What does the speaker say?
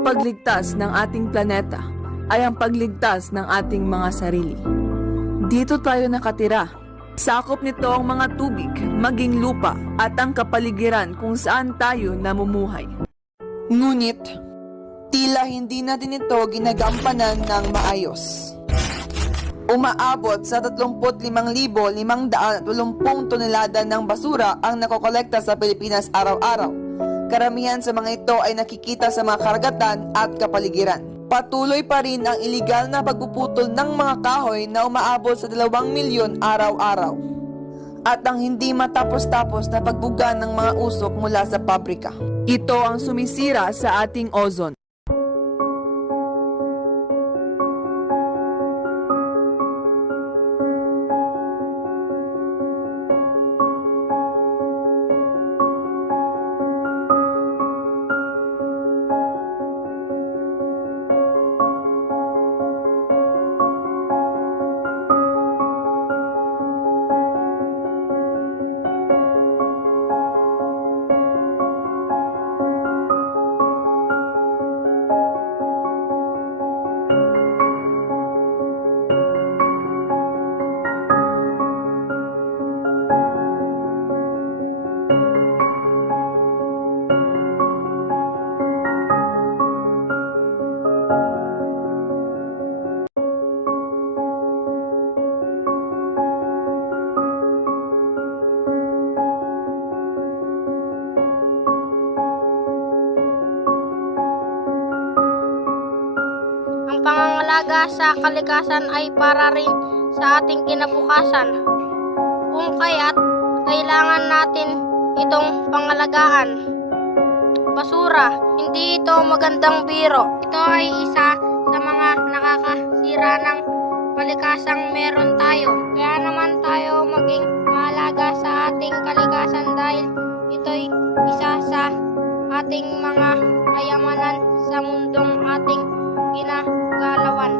Ang pagligtas ng ating planeta ay ang pagligtas ng ating mga sarili. Dito tayo nakatira. Sakop nito ang mga tubig, maging lupa at ang kapaligiran kung saan tayo namumuhay. Ngunit, tila hindi natin ito ginagampanan ng maayos. Umaabot sa 35,580 tonelada ng basura ang nakokolekta sa Pilipinas araw-araw. Karamihan sa mga ito ay nakikita sa mga karagatan at kapaligiran. Patuloy pa rin ang iligal na pagpuputol ng mga kahoy na umaabot sa 2 milyon araw-araw. At ang hindi matapos-tapos na pagbuga ng mga usok mula sa pabrika. Ito ang sumisira sa ating ozone. Ang pangangalaga sa kalikasan ay para rin sa ating kinabukasan. Kung kaya't kailangan natin itong pangalagaan. Basura, hindi ito magandang biro. Ito ay isa sa mga nakakasira ng kalikasang meron tayo. Kaya naman tayo maging mahalaga sa ating kalikasan dahil ito'y isa sa ating mga kayamanan sa mundong ating ginagalawan.